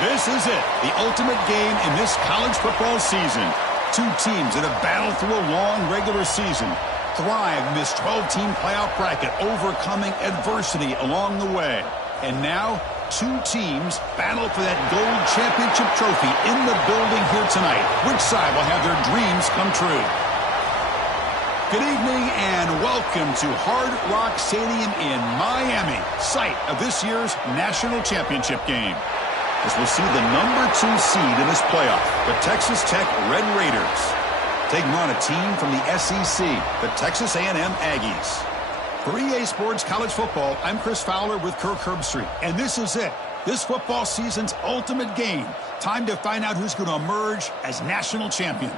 This is it, the ultimate game in this college football season. Two teams that have battled through a long regular season, thrive in this 12-team playoff bracket, overcoming adversity along the way. And now, two teams battle for that gold championship trophy in the building here tonight. Which side will have their dreams come true? Good evening and welcome to Hard Rock Stadium in Miami, site of this year's national championship game. As we'll see the number 2 seed in this playoff, the Texas Tech Red Raiders, taking on a team from the SEC, the Texas A&M Aggies. For EA Sports College Football, I'm Chris Fowler with Kirk Herbstreit, and this is it. This football season's ultimate game. Time to find out who's going to emerge as national champion.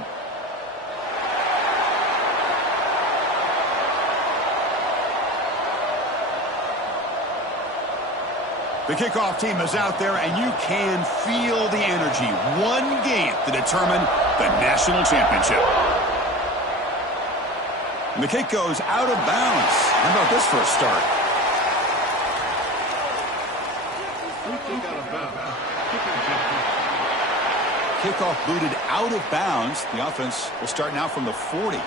The kickoff team is out there, and you can feel the energy. One game to determine the national championship. And the kick goes out of bounds. How about this for a start? Kickoff booted out of bounds. The offense will start now from the 40.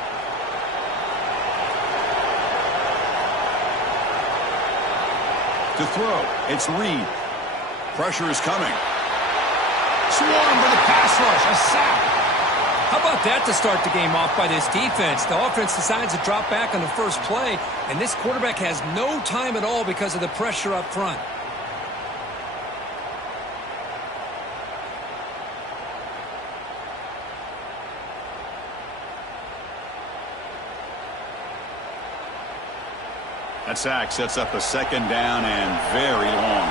To throw, it's Reed. Pressure is coming. Swarm for the pass rush, a sack. How about that to start the game off by this defense? The offense decides to drop back on the first play, and this quarterback has no time at all because of the pressure up front. That sack sets up a second down and very long.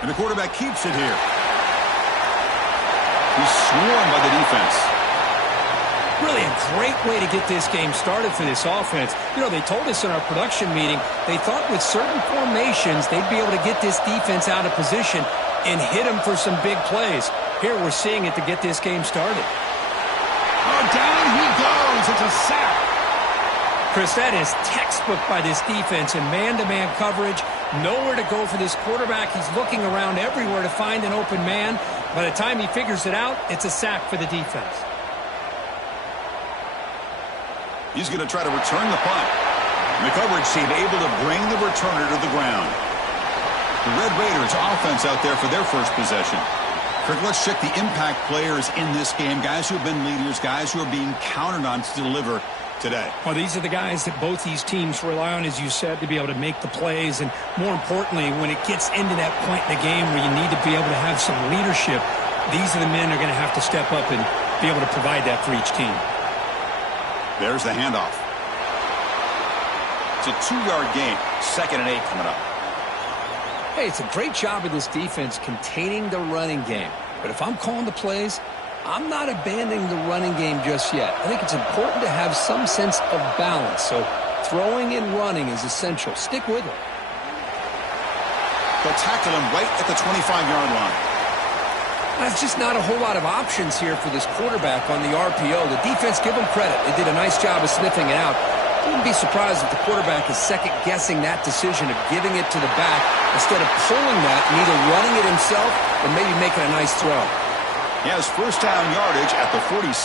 And the quarterback keeps it here. He's swarmed by the defense. Really a great way to get this game started for this offense. You know, they told us in our production meeting they thought with certain formations they'd be able to get this defense out of position and hit them for some big plays. Here we're seeing it to get this game started. Oh, down he goes. It's a sack. Chris, that is textbook by this defense in man-to-man coverage. Nowhere to go for this quarterback. He's looking around everywhere to find an open man. By the time he figures it out, it's a sack for the defense. He's going to try to return the punt. And the coverage team able to bring the returner to the ground. The Red Raiders offense out there for their first possession. Kirk, let's check the impact players in this game. Guys who have been leaders, guys who are being counted on to deliver today. Well, these are the guys that both these teams rely on, as you said, to be able to make the plays. And more importantly, when it gets into that point in the game where you need to be able to have some leadership, these are the men who are going to have to step up and be able to provide that for each team. There's the handoff. It's a 2-yard gain. 2nd and 8 coming up. Hey, it's a great job of this defense containing the running game. But if I'm calling the plays, I'm not abandoning the running game just yet. I think it's important to have some sense of balance. So throwing and running is essential. Stick with it. They'll tackle him right at the 25-yard line. There's just not a whole lot of options here for this quarterback on the RPO. The defense, give them credit. They did a nice job of sniffing it out. I wouldn't be surprised if the quarterback is second-guessing that decision of giving it to the back instead of pulling that and either running it himself or maybe making a nice throw. He has first down yardage at the 46.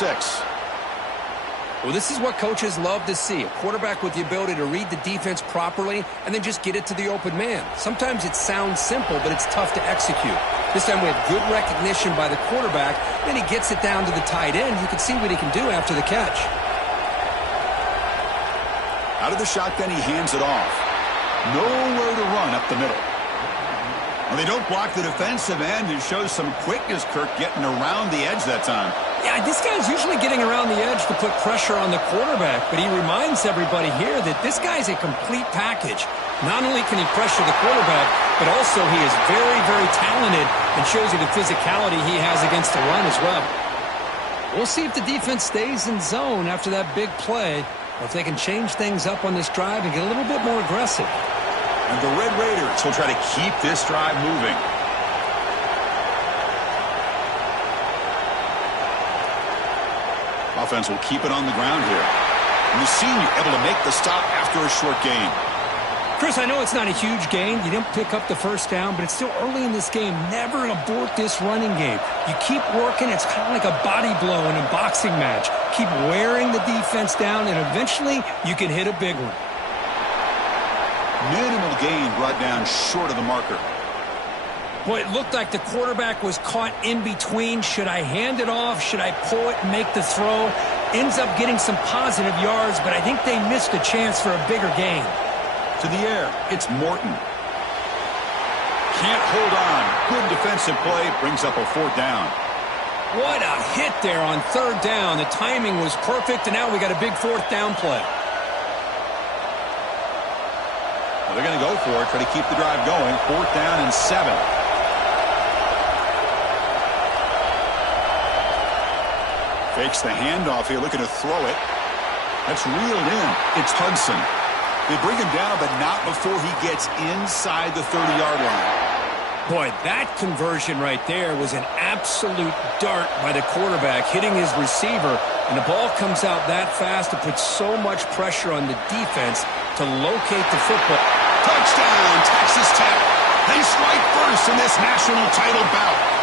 Well, this is what coaches love to see, a quarterback with the ability to read the defense properly and then just get it to the open man. Sometimes it sounds simple, but it's tough to execute. This time we have good recognition by the quarterback, then he gets it down to the tight end. You can see what he can do after the catch. Out of the shotgun, he hands it off. Nowhere to run up the middle. Well, they don't block the defensive end. It shows some quickness, Kirk, getting around the edge that time. Yeah, this guy's usually getting around the edge to put pressure on the quarterback, but he reminds everybody here that this guy's a complete package. Not only can he pressure the quarterback, but also he is very, very talented and shows you the physicality he has against the run as well. We'll see if the defense stays in zone after that big play, or if they can change things up on this drive and get a little bit more aggressive. And the Red Raiders will try to keep this drive moving. Offense will keep it on the ground here. And the senior able to make the stop after a short gain. Chris, I know it's not a huge gain. You didn't pick up the first down, but it's still early in this game. Never abort this running game. You keep working. It's kind of like a body blow in a boxing match. Keep wearing the defense down, and eventually you can hit a big one. Minimal gain brought down short of the marker. Boy, it looked like the quarterback was caught in between. Should I hand it off? Should I pull it and make the throw? Ends up getting some positive yards, but I think they missed a chance for a bigger gain. To the air, it's Morton. Can't hold on. Good defensive play, brings up a 4th down. What a hit there on 3rd down. The timing was perfect, and now we got a big 4th down play. Well, they're going to go for it, try to keep the drive going. 4th down and 7. Fakes the handoff here, looking to throw it. That's reeled in. It's Hudson. They bring him down, but not before he gets inside the 30-yard line. Boy, that conversion right there was an absolute dart by the quarterback, hitting his receiver, and the ball comes out that fast. It puts so much pressure on the defense to locate the football. Touchdown, Texas Tech. They strike first in this national title bout.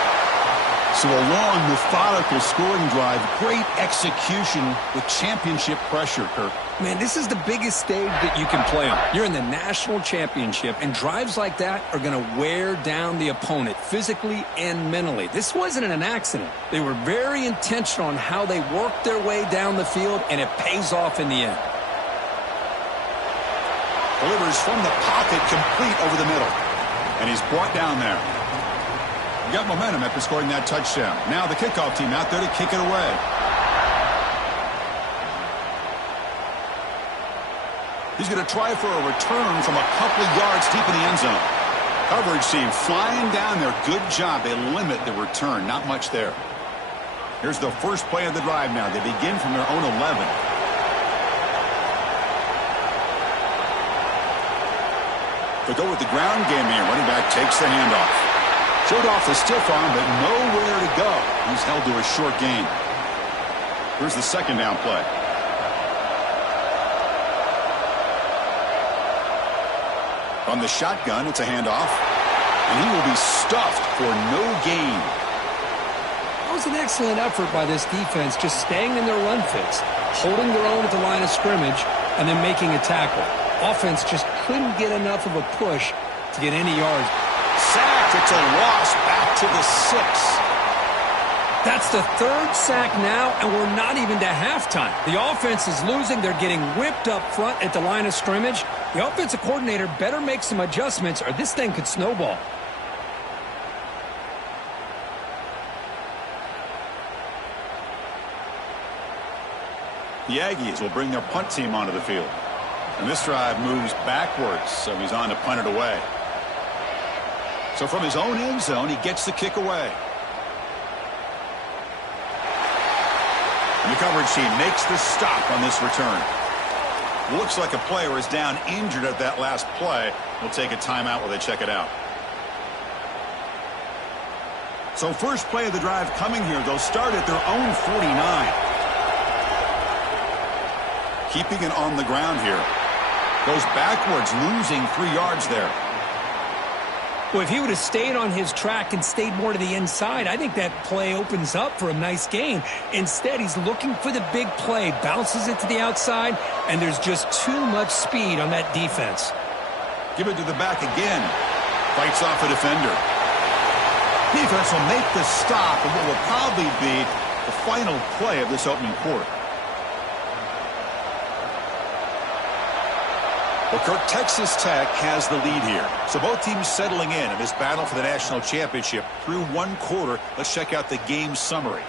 So a long, methodical scoring drive, great execution with championship pressure, Kirk. Man, this is the biggest stage that you can play on. You're in the national championship, and drives like that are going to wear down the opponent physically and mentally. This wasn't an accident. They were very intentional on how they worked their way down the field, and it pays off in the end. Delivers from the pocket, complete over the middle. And he's brought down there. Got momentum after scoring that touchdown. Now the kickoff team out there to kick it away. He's going to try for a return from a couple of yards deep in the end zone. Coverage team flying down there. Good job. They limit the return. Not much there. Here's the first play of the drive now. They begin from their own 11. They go with the ground game here. Running back takes the handoff. Showed off the stiff arm, but nowhere to go. He's held to a short gain. Here's the 2nd down play. From the shotgun, it's a handoff. And he will be stuffed for no gain. That was an excellent effort by this defense, just staying in their run fits, holding their own at the line of scrimmage, and then making a tackle. Offense just couldn't get enough of a push to get any yards. Sacked. It's a loss back to the 6. That's the 3rd sack now, and we're not even to halftime. The offense is losing. They're getting whipped up front at the line of scrimmage. The offensive coordinator better make some adjustments, or this thing could snowball. The Aggies will bring their punt team onto the field. And this drive moves backwards, so he's on to punt it away. So from his own end zone, he gets the kick away. And the coverage team makes the stop on this return. Looks like a player is down injured at that last play. We'll take a timeout while they check it out. So first play of the drive coming here. They'll start at their own 49. Keeping it on the ground here. Goes backwards, losing 3 yards there. Well, if he would have stayed on his track and stayed more to the inside, I think that play opens up for a nice gain. Instead, he's looking for the big play, bounces it to the outside, and there's just too much speed on that defense. Give it to the back again. Fights off a defender. Defense will make the stop of what will probably be the final play of this opening quarter. Well, Kirk, Texas Tech has the lead here. So both teams settling in this battle for the national championship through 1 quarter. Let's check out the game summary.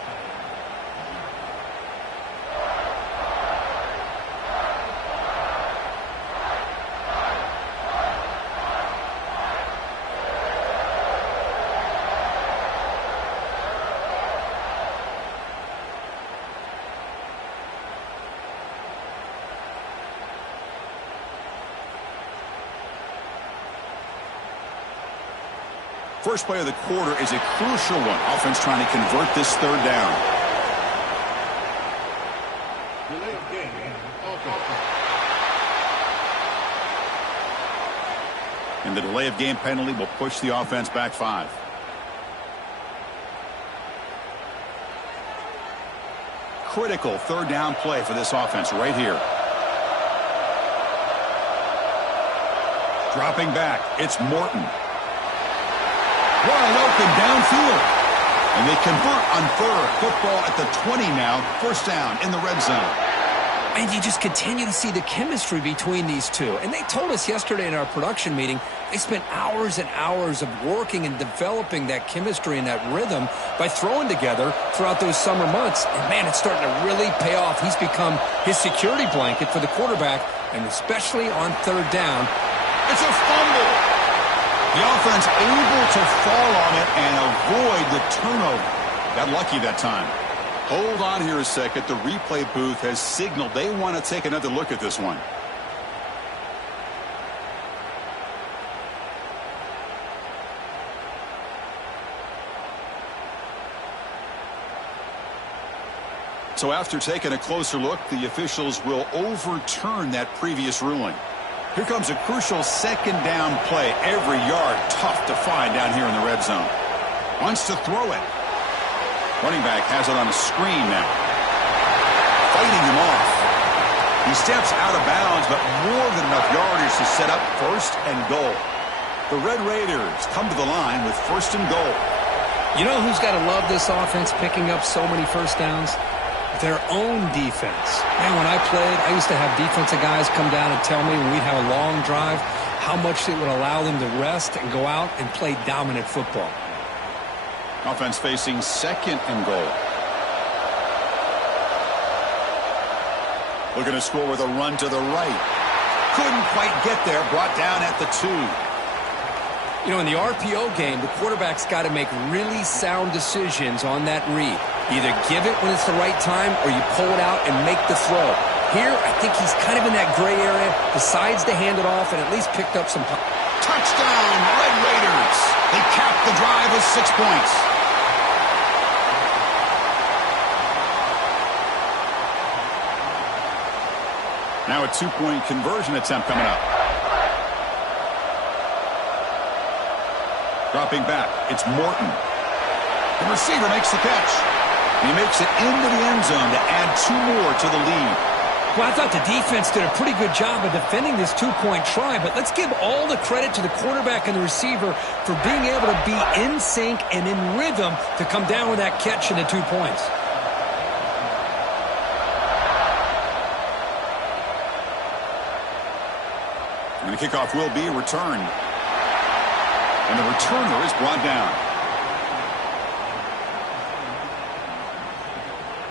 First play of the quarter is a crucial one. Offense trying to convert this 3rd down. And the delay of game penalty will push the offense back 5. Critical third down play for this offense right here. Dropping back, it's Morton. Wide open downfield. And they convert on third. Football at the 20 now. First down in the red zone. And you just continue to see the chemistry between these two. And they told us yesterday in our production meeting, they spent hours and hours of working and developing that chemistry and that rhythm by throwing together throughout those summer months. And, man, it's starting to really pay off. He's become his security blanket for the quarterback, and especially on third down. It's a fumble. The offense able to fall on it and avoid the turnover. Got lucky that time. Hold on here a second. The replay booth has signaled they want to take another look at this one. So after taking a closer look, the officials will overturn that previous ruling. Here comes a crucial second down play. Every yard tough to find down here in the red zone. Wants to throw it. Running back has it on a screen now. Fighting him off. He steps out of bounds, but more than enough yardage to set up first and goal. The Red Raiders come to the line with first and goal. You know who's got to love this offense picking up so many first downs? Their own defense. Man, when I played, I used to have defensive guys come down and tell me when we'd have a long drive how much it would allow them to rest and go out and play dominant football. Offense facing second and goal. Looking to score with a run to the right. Couldn't quite get there. Brought down at the 2. You know, in the RPO game, the quarterback's got to make really sound decisions on that read. Either give it when it's the right time or you pull it out and make the throw. Here, I think he's kind of in that gray area, decides to hand it off and at least picked up some... Touchdown, Red Raiders. They cap the drive with 6 points. Now a 2-point conversion attempt coming up. Dropping back, it's Morton. The receiver makes the catch. He makes it into the end zone to add 2 more to the lead. Well, I thought the defense did a pretty good job of defending this 2-point try, but let's give all the credit to the quarterback and the receiver for being able to be in sync and in rhythm to come down with that catch and the 2 points. And the kickoff will be returned. And the returner is brought down.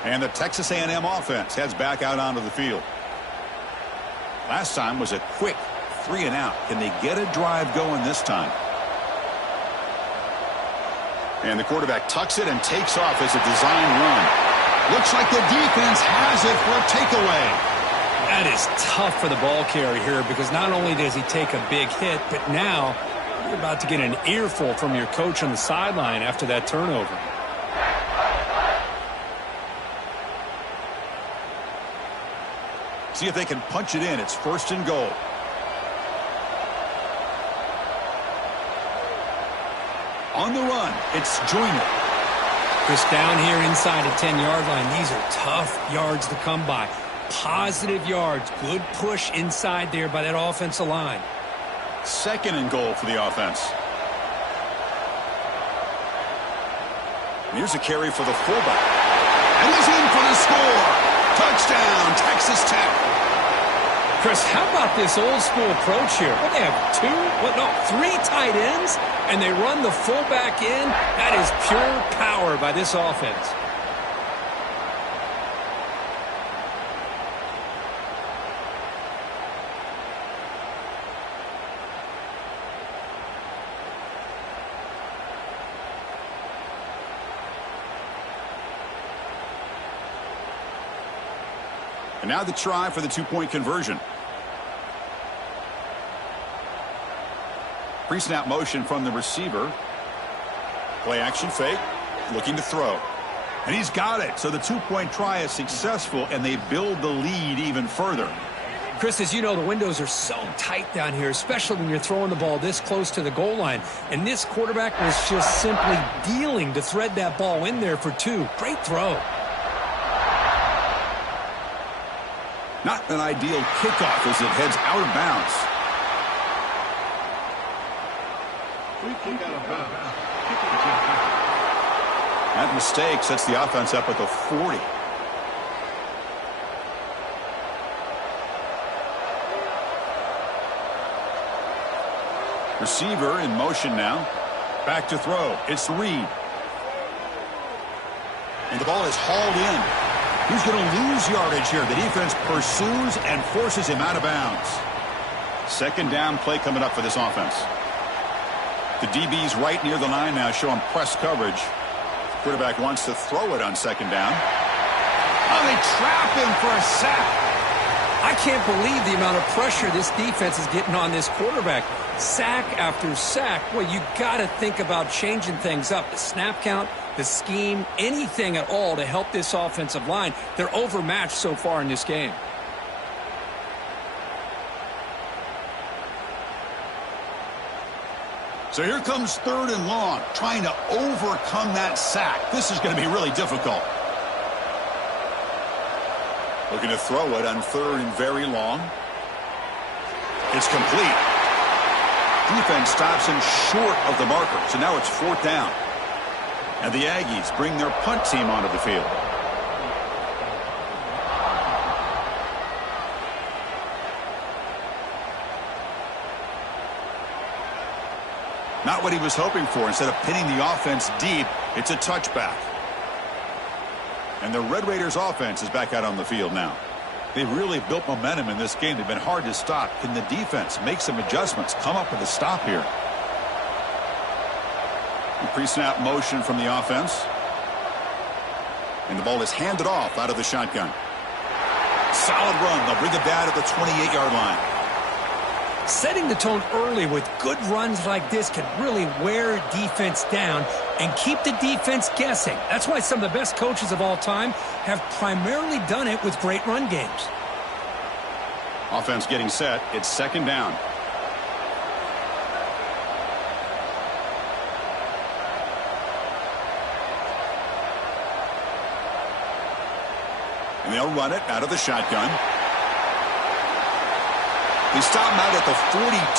And the Texas A&M offense heads back out onto the field. Last time was a quick 3 and out. Can they get a drive going this time? And the quarterback tucks it and takes off as a design run. Looks like the defense has it for a takeaway. That is tough for the ball carrier here because not only does he take a big hit, but now you're about to get an earful from your coach on the sideline after that turnover. See if they can punch it in. It's first and goal. On the run, it's Joyner. Just down here inside the 10-yard line. These are tough yards to come by. Positive yards. Good push inside there by that offensive line. Second and goal for the offense. And here's a carry for the fullback. And he's in for the score. Touchdown, Texas Tech. Chris, how about this old school approach here? Well, they have 3 tight ends, and they run the fullback in. That is pure power by this offense. And now the try for the 2-point conversion. Pre-snap motion from the receiver. Play action fake. Looking to throw. And he's got it. So the 2-point try is successful, and they build the lead even further. Chris, as you know, the windows are so tight down here, especially when you're throwing the ball this close to the goal line. And this quarterback was just simply dealing to thread that ball in there for 2. Great throw. Not an ideal kickoff as it heads out of bounds. That mistake sets the offense up at the 40. Receiver in motion now. Back to throw. It's Reed. And the ball is hauled in. He's going to lose yardage here. The defense pursues and forces him out of bounds. Second down play coming up for this offense. The DB's right near the line now, showing press coverage. Quarterback wants to throw it on second down. Oh, they trap him for a sack. I can't believe the amount of pressure this defense is getting on this quarterback. Sack after sack. Well, you got to think about changing things up. The snap count, the scheme, anything at all to help this offensive line. They're overmatched so far in this game. So here comes 3rd and long, trying to overcome that sack. This is going to be really difficult. Looking to throw it on 3rd and very long. It's complete. Defense stops him short of the marker, so now it's 4th down. And the Aggies bring their punt team onto the field. Not what he was hoping for. Instead of pinning the offense deep, it's a touchback. And the Red Raiders offense is back out on the field now. They've really built momentum in this game. They've been hard to stop. Can the defense make some adjustments, come up with a stop here? Pre-snap motion from the offense. And the ball is handed off out of the shotgun. Solid run. They'll bring it down at the 28-yard line. Setting the tone early with good runs like this can really wear defense down and keep the defense guessing. That's why some of the best coaches of all time have primarily done it with great run games. Offense getting set. It's 2nd down. And they'll run it out of the shotgun. They stop him out at the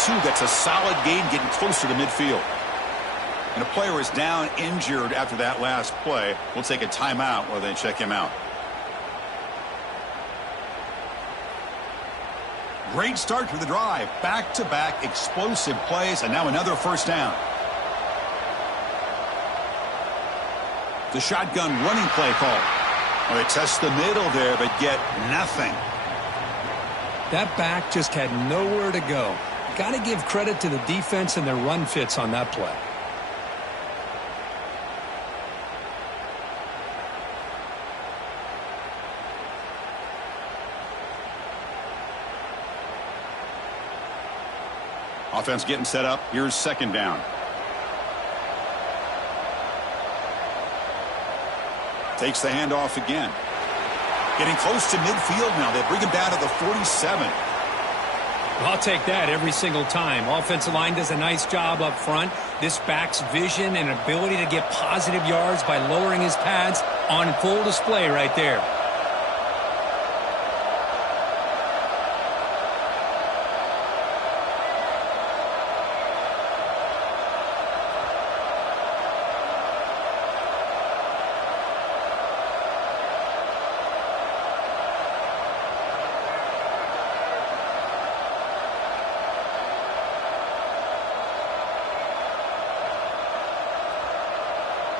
42. That's a solid gain, getting closer to midfield. And a player is down injured after that last play. We'll take a timeout while they check him out. Great start to the drive. Back-to-back explosive plays, and now another 1st down. The shotgun running play call. Well, they test the middle there, but get nothing. That back just had nowhere to go. Got to give credit to the defense and their run fits on that play. Offense getting set up. Here's 2nd down. Takes the handoff again. Getting close to midfield now. They bring him down to the 47. I'll take that every single time. Offensive line does a nice job up front. This back's vision and ability to get positive yards by lowering his pads on full display right there.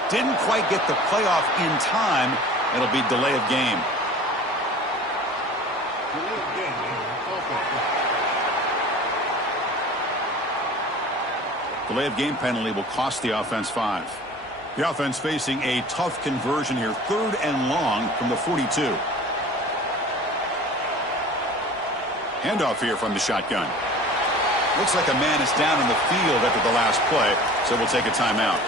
Didn't quite get the playoff in time. It'll be delay of game. Delay of game penalty will cost the offense 5. The offense facing a tough conversion here. 3rd and long from the 42. Handoff here from the shotgun. Looks like a man is down on the field after the last play, so we'll take a timeout.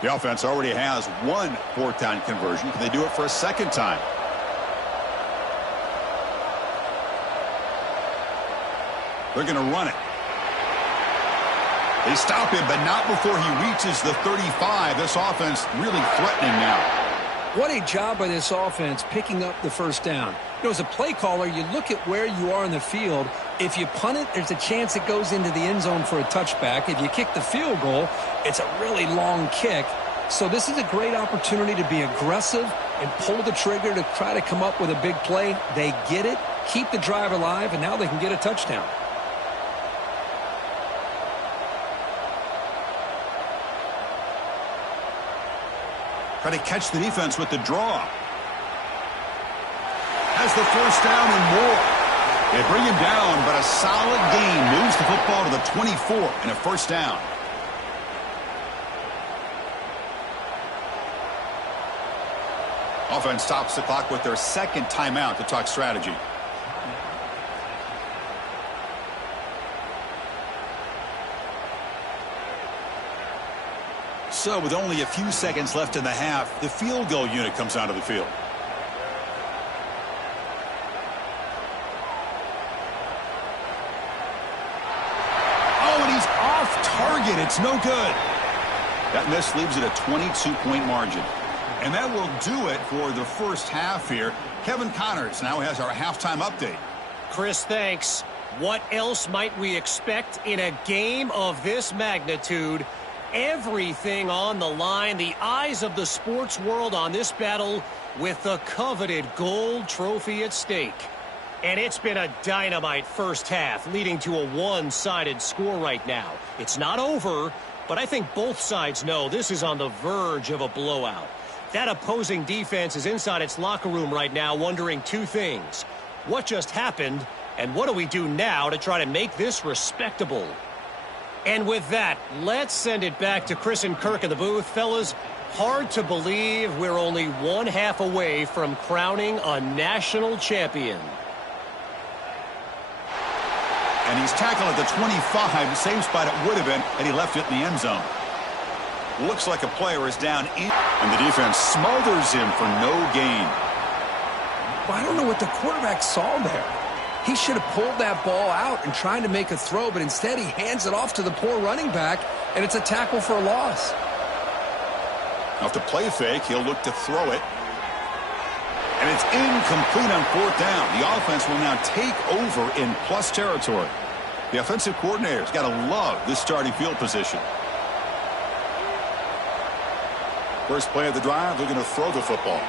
The offense already has one fourth down conversion. Can they do it for a second time? They're going to run it. They stop him, but not before he reaches the 35. This offense really threatening now. What a job by this offense picking up the first down. You know, as a play caller, you look at where you are in the field. If you punt it, there's a chance it goes into the end zone for a touchback. If you kick the field goal, it's a really long kick. So this is a great opportunity to be aggressive and pull the trigger to try to come up with a big play. They get it, keep the drive alive, and now they can get a touchdown. Try to catch the defense with the draw. Has the first down and more. They bring him down, but a solid gain moves the football to the 24 and a first down. Offense stops the clock with their second timeout to talk strategy. So with only a few seconds left in the half, the field goal unit comes onto the field. Oh, and he's off target. It's no good. That miss leaves it a 22-point margin. And that will do it for the first half here. Kevin Connors now has our halftime update. Chris, thanks. What else might we expect in a game of this magnitude? Everything on the line, the eyes of the sports world on this battle with the coveted gold trophy at stake. And it's been a dynamite first half, leading to a one-sided score right now. It's not over, but I think both sides know this is on the verge of a blowout. That opposing defense is inside its locker room right now wondering two things. What just happened, and what do we do now to try to make this respectable? And with that, let's send it back to Chris and Kirk in the booth. Fellas, hard to believe we're only one half away from crowning a national champion. And he's tackled at the 25, same spot it would have been, and he left it in the end zone. Looks like a player is down in, and the defense smothers him for no gain. Well, I don't know what the quarterback saw there. He should have pulled that ball out and tried to make a throw, but instead he hands it off to the poor running back, and it's a tackle for a loss. Now, if the play fake, he'll look to throw it. And it's incomplete on fourth down. The offense will now take over in plus territory. The offensive coordinator's got to love this starting field position. First play of the drive, they're going to throw the football.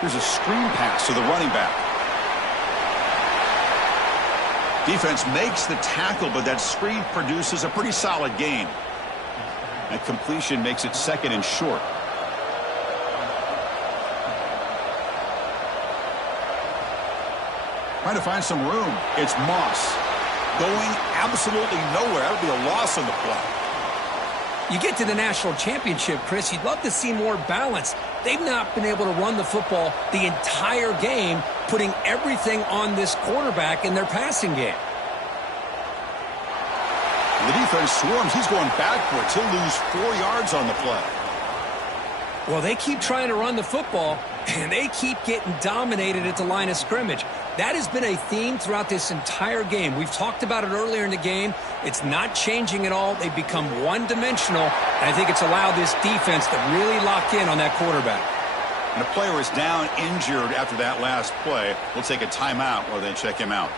Here's a screen pass to the running back. Defense makes the tackle, but that screen produces a pretty solid gain. That completion makes it second and short. Trying to find some room. It's Moss. Going absolutely nowhere. That would be a loss on the play. You get to the national championship, Chris, you'd love to see more balance. They've not been able to run the football the entire game, putting everything on this quarterback in their passing game. The defense swarms. He's going backwards. He'll lose 4 yards on the play. Well, they keep trying to run the football, and they keep getting dominated at the line of scrimmage. That has been a theme throughout this entire game. We've talked about it earlier in the game. It's not changing at all. They've become one-dimensional, and I think it's allowed this defense to really lock in on that quarterback. And a player is down injured after that last play. We'll take a timeout while they check him out.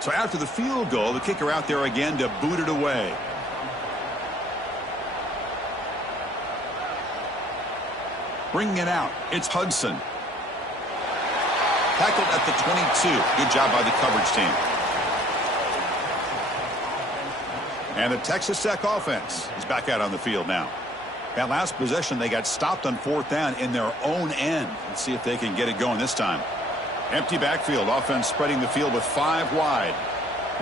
So after the field goal, the kicker out there again to boot it away. Bringing it out, it's Hudson. Tackled at the 22. Good job by the coverage team. And the Texas Tech offense is back out on the field now. That last possession, they got stopped on fourth down in their own end. Let's see if they can get it going this time. Empty backfield, offense spreading the field with 5 wide.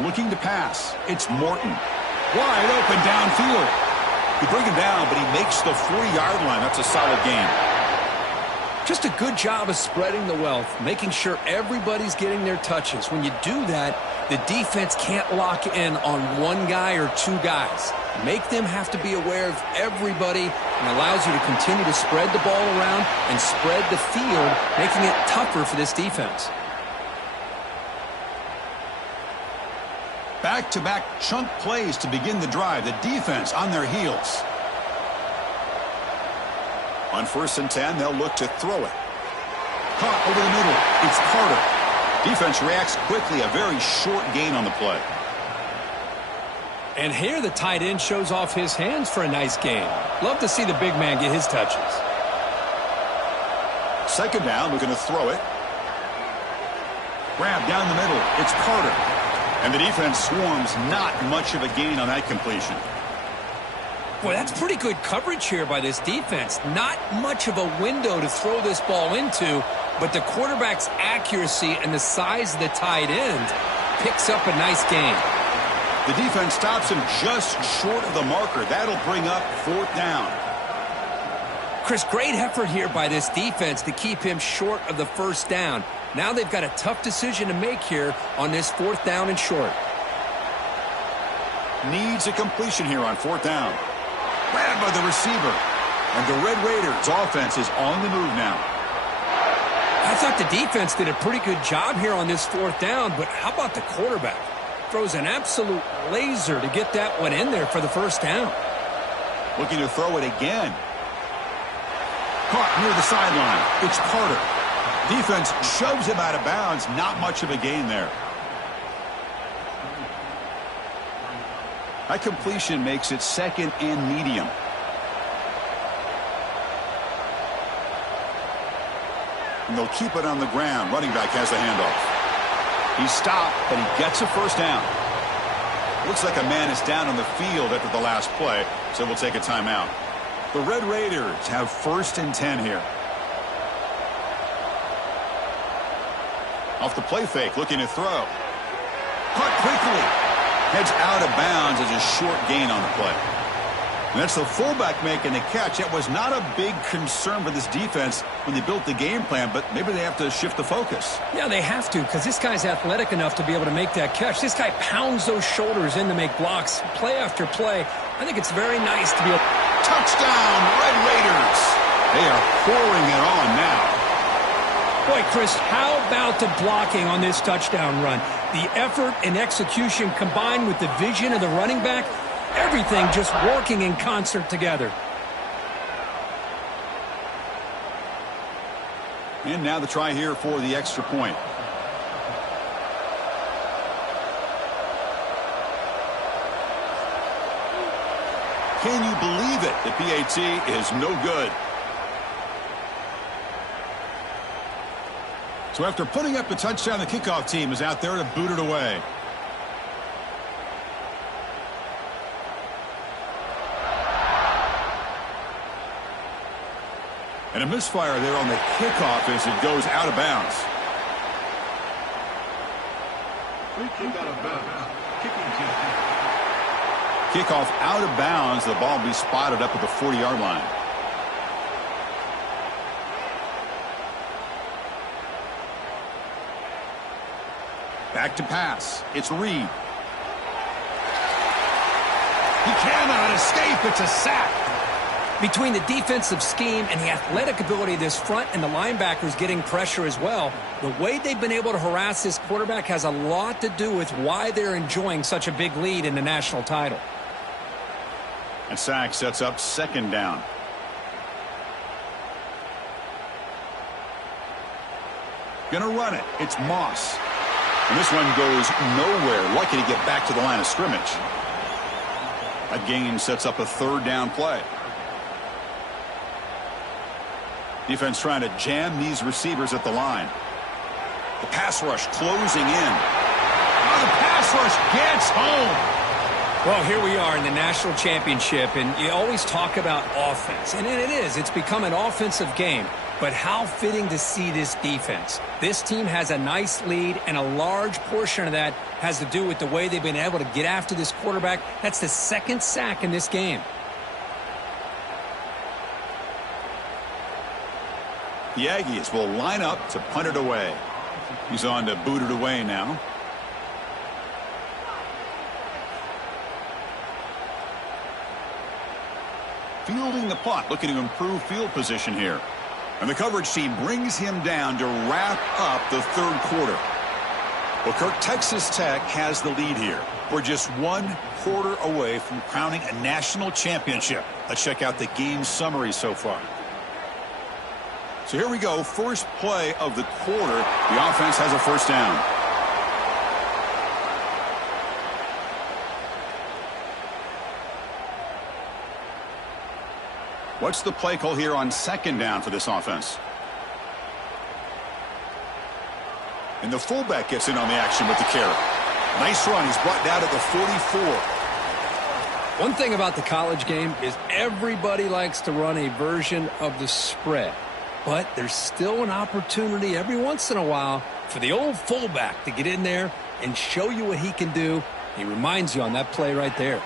Looking to pass, it's Morton. Wide open downfield. They bring him down, but he makes the 40-yard line. That's a solid gain. Just a good job of spreading the wealth, making sure everybody's getting their touches. When you do that, the defense can't lock in on one guy or two guys. Make them have to be aware of everybody and allows you to continue to spread the ball around and spread the field, making it tougher for this defense. Back-to-back chunk plays to begin the drive. The defense on their heels. On 1st and 10, they'll look to throw it. Caught over the middle. It's Carter. Defense reacts quickly. A very short gain on the play. And here the tight end shows off his hands for a nice gain. Love to see the big man get his touches. 2nd down, looking to throw it. Grab down the middle. It's Carter. And the defense swarms. Not much of a gain on that completion. Boy, that's pretty good coverage here by this defense. Not much of a window to throw this ball into, but the quarterback's accuracy and the size of the tight end picks up a nice gain. The defense stops him just short of the marker. That'll bring up 4th down. Chris, great effort here by this defense to keep him short of the 1st down. Now they've got a tough decision to make here on this 4th down and short. Needs a completion here on 4th down. Grabbed by the receiver. And the Red Raiders offense is on the move now. I thought the defense did a pretty good job here on this 4th down, but how about the quarterback? Throws an absolute laser to get that one in there for the 1st down. Looking to throw it again. Caught near the sideline. It's Carter. Defense shoves him out of bounds. Not much of a gain there. That completion makes it 2nd and medium. And they'll keep it on the ground. Running back has the handoff. He's stopped, but he gets a 1st down. Looks like a man is down on the field after the last play, so we'll take a timeout. The Red Raiders have 1st and 10 here. Off the play fake, looking to throw. Caught quickly. Heads out of bounds as a short gain on the play. And that's the fullback making the catch. That was not a big concern for this defense when they built the game plan, but maybe they have to shift the focus. Yeah, they have to, because this guy's athletic enough to be able to make that catch. This guy pounds those shoulders in to make blocks, play after play. I think it's very nice to be able... Touchdown, Red Raiders! They are pouring it on now. Boy, Chris, how about the blocking on this touchdown run? The effort and execution combined with the vision of the running back, everything just working in concert together. And now the try here for the extra point. Can you believe it? The PAT is no good. So after putting up the touchdown, the kickoff team is out there to boot it away. And a misfire there on the kickoff as it goes out of bounds. Kickoff out of bounds. The ball will be spotted up at the 40-yard line. Back to pass. It's Reed. He cannot escape. It's a sack. Between the defensive scheme and the athletic ability of this front and the linebackers getting pressure as well, the way they've been able to harass this quarterback has a lot to do with why they're enjoying such a big lead in the national title. And sack sets up 2nd down. Gonna run it. It's Moss. And this one goes nowhere. Lucky to get back to the line of scrimmage. That gain sets up a 3rd down play. Defense trying to jam these receivers at the line. The pass rush closing in. Oh, the pass rush gets home. Well, here we are in the national championship, and you always talk about offense. And it is. It's become an offensive game. But how fitting to see this defense. This team has a nice lead, and a large portion of that has to do with the way they've been able to get after this quarterback. That's the 2nd sack in this game. The Aggies will line up to punt it away. He's on to boot it away now. Fielding the punt, looking to improve field position here. And the coverage team brings him down to wrap up the third quarter. Well, Kirk, Texas Tech has the lead here. We're just 1 quarter away from crowning a national championship. Let's check out the game summary so far. So here we go. First play of the quarter. The offense has a first down. What's the play call here on second down for this offense? And the fullback gets in on the action with the carry. Nice run. He's brought down at the 44. One thing about the college game is everybody likes to run a version of the spread. But there's still an opportunity every once in a while for the old fullback to get in there and show you what he can do. He reminds you on that play right there.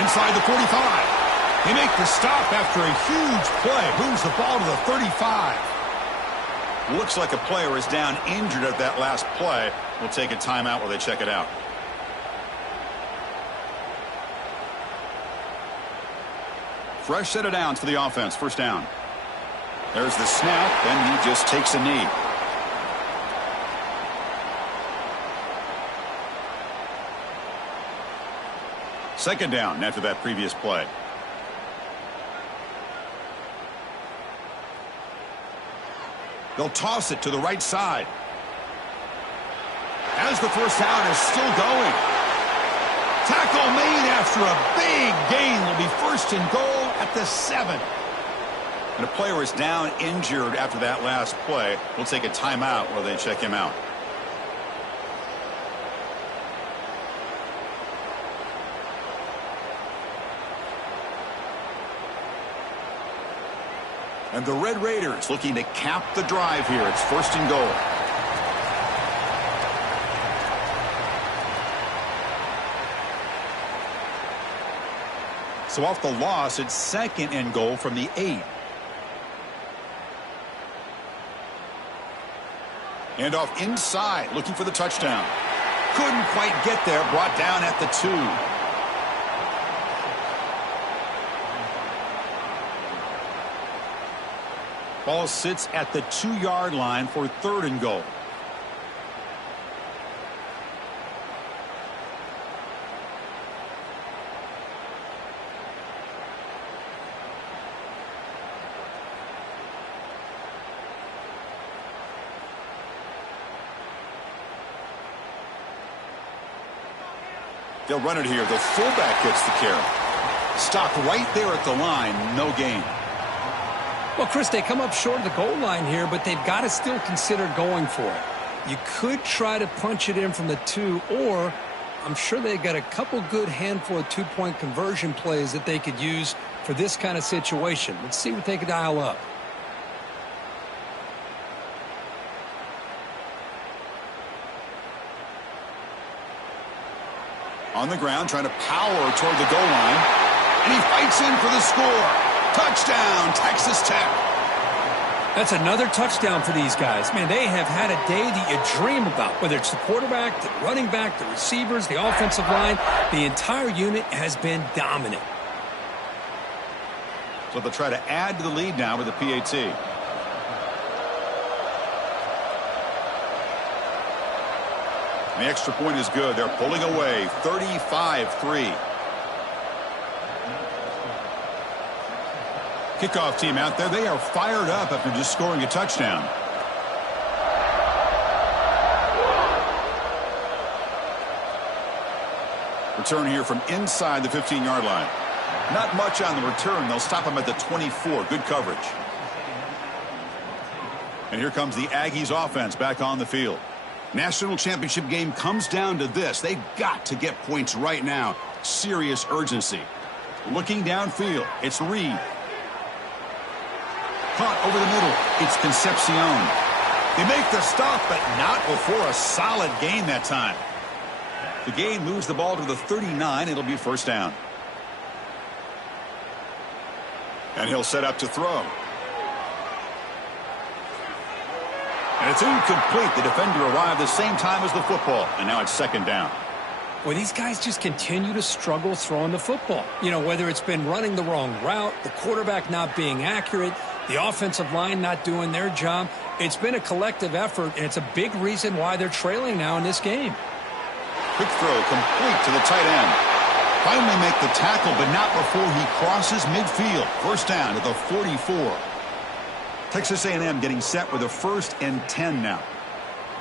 Inside the 45. They make the stop after a huge play. Moves the ball to the 35. Looks like a player is down injured at that last play. We'll take a timeout while they check it out. Fresh set of downs for the offense. First down. There's the snap, and he just takes a knee. Second down after that previous play. They'll toss it to the right side. As the first down is still going. Tackle made after a big gain. Will be first and goal at the 7. And a player is down injured after that last play. We'll take a timeout while they check him out. And the Red Raiders looking to cap the drive here. It's first and goal. So off the loss, it's second and goal from the 8. And off inside, looking for the touchdown. Couldn't quite get there, brought down at the 2. Ball sits at the 2-yard line for third and goal. They'll run it here. The fullback gets the carry. Stopped right there at the line. No gain. Well, Chris, they come up short of the goal line here, but they've got to still consider going for it. You could try to punch it in from the 2, or I'm sure they've got a couple good handful of 2-point conversion plays that they could use for this kind of situation. Let's see what they could dial up. On the ground, trying to power toward the goal line. And he fights in for the score. Touchdown, Texas Tech. That's another touchdown for these guys. Man, they have had a day that you dream about, whether it's the quarterback, the running back, the receivers, the offensive line. The entire unit has been dominant. So they'll try to add to the lead now with the PAT. The extra point is good. They're pulling away 35-3. Kickoff team out there. They are fired up after just scoring a touchdown. Return here from inside the 15-yard line. Not much on the return. They'll stop him at the 24. Good coverage. And here comes the Aggies offense back on the field. National championship game comes down to this. They've got to get points right now. Serious urgency. Looking downfield, it's Reed. Caught over the middle, it's Concepcion. They make the stop, but not before a solid gain that time. The gain moves the ball to the 39. It'll be first down. And he'll set up to throw. And it's incomplete. The defender arrived the same time as the football, and now it's second down. Well, these guys just continue to struggle throwing the football. You know, whether it's been running the wrong route, the quarterback not being accurate, the offensive line not doing their job. It's been a collective effort, and it's a big reason why they're trailing now in this game. Quick throw complete to the tight end. Finally make the tackle, but not before he crosses midfield. First down to the 44. Texas A&M getting set with a 1st and 10 now.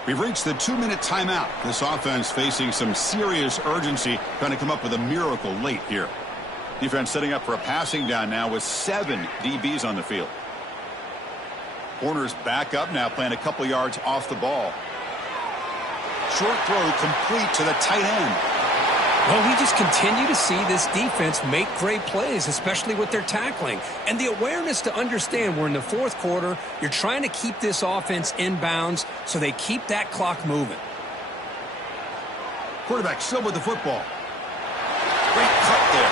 We've reached the 2-minute timeout. This offense facing some serious urgency, trying to come up with a miracle late here. Defense setting up for a passing down now with 7 DBs on the field. Corners back up now, playing a couple yards off the ball. Short throw complete to the tight end. Well, we just continue to see this defense make great plays, especially with their tackling. And the awareness to understand we're in the 4th quarter, you're trying to keep this offense in bounds so they keep that clock moving. Quarterback still with the football. Great cut there.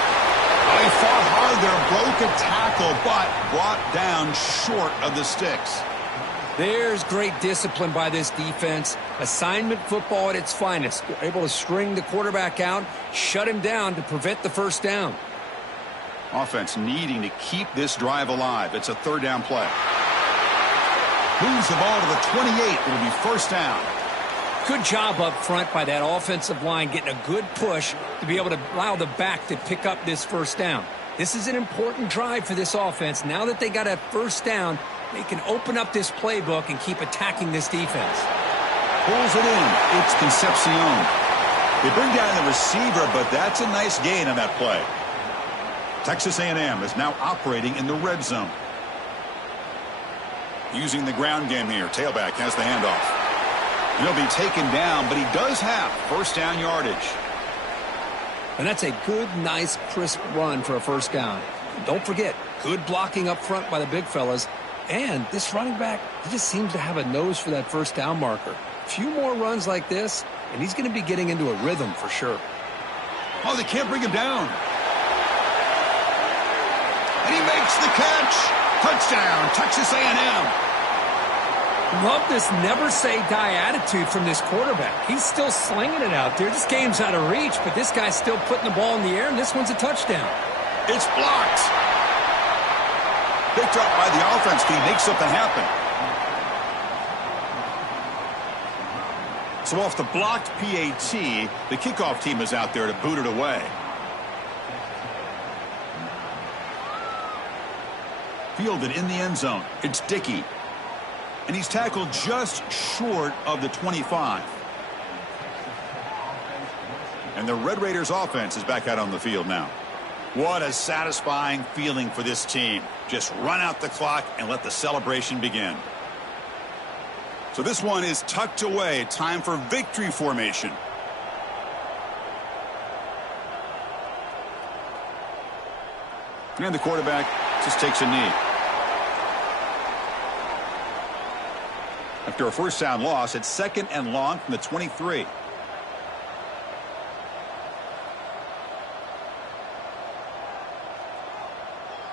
Oh, he fought hard there, broke a tackle, but brought down short of the sticks. There's great discipline by this defense. Assignment football at its finest. They're able to string the quarterback out, shut him down to prevent the first down. Offense needing to keep this drive alive. It's a 3rd down play. Moves the ball to the 28. It'll be first down. Good job up front by that offensive line, getting a good push to be able to allow the back to pick up this first down. This is an important drive for this offense. Now that they got a first down, they can open up this playbook and keep attacking this defense. Pulls it in. It's Concepcion. They bring down the receiver, but that's a nice gain on that play. Texas A&M is now operating in the red zone. Using the ground game here. Tailback has the handoff. And he'll be taken down, but he does have first down yardage. And that's a good, nice, crisp run for a first down. Don't forget, good blocking up front by the big fellas. And this running back, he just seems to have a nose for that first down marker. A few more runs like this, and he's going to be getting into a rhythm for sure. Oh, they can't bring him down. And he makes the catch. Touchdown, Texas A&M. Love this never-say-die attitude from this quarterback. He's still slinging it out there. This game's out of reach, but this guy's still putting the ball in the air, and this one's a touchdown. It's blocked. Picked up by the offense. Can he make something happen? So off the blocked PAT, the kickoff team is out there to boot it away. Fielded in the end zone. It's Dickey. And he's tackled just short of the 25. And the Red Raiders offense is back out on the field now. What a satisfying feeling for this team. Just run out the clock and let the celebration begin. So this one is tucked away. Time for victory formation. And the quarterback just takes a knee. After a first down loss, it's 2nd and long from the 23.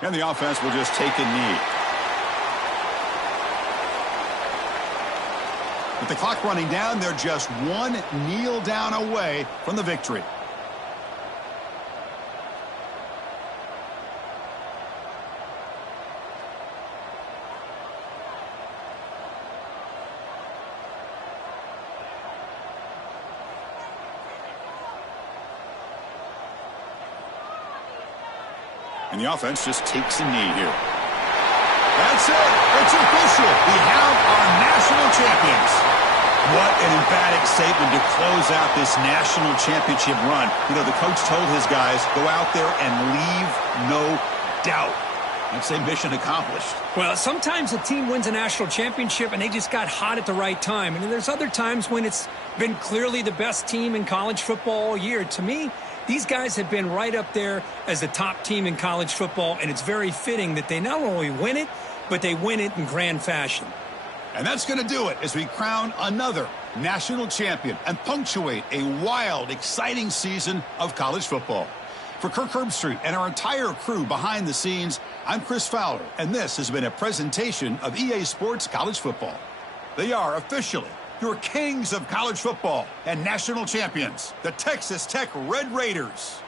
And the offense will just take a knee. With the clock running down, they're just one kneel down away from the victory. And the offense just takes a knee here. That's it. It's official. We have our national champions. What an emphatic statement to close out this national championship run. You know, the coach told his guys, go out there and leave no doubt. I'd say mission accomplished. Well, sometimes a team wins a national championship and they just got hot at the right time. And there's other times when it's been clearly the best team in college football all year. To me, these guys have been right up there as the top team in college football, and it's very fitting that they not only win it, but they win it in grand fashion. And that's going to do it as we crown another national champion and punctuate a wild, exciting season of college football. For Kirk Herbstreit and our entire crew behind the scenes, I'm Chris Fowler, and this has been a presentation of EA Sports College Football. They are officially your kings of college football and national champions, the Texas Tech Red Raiders.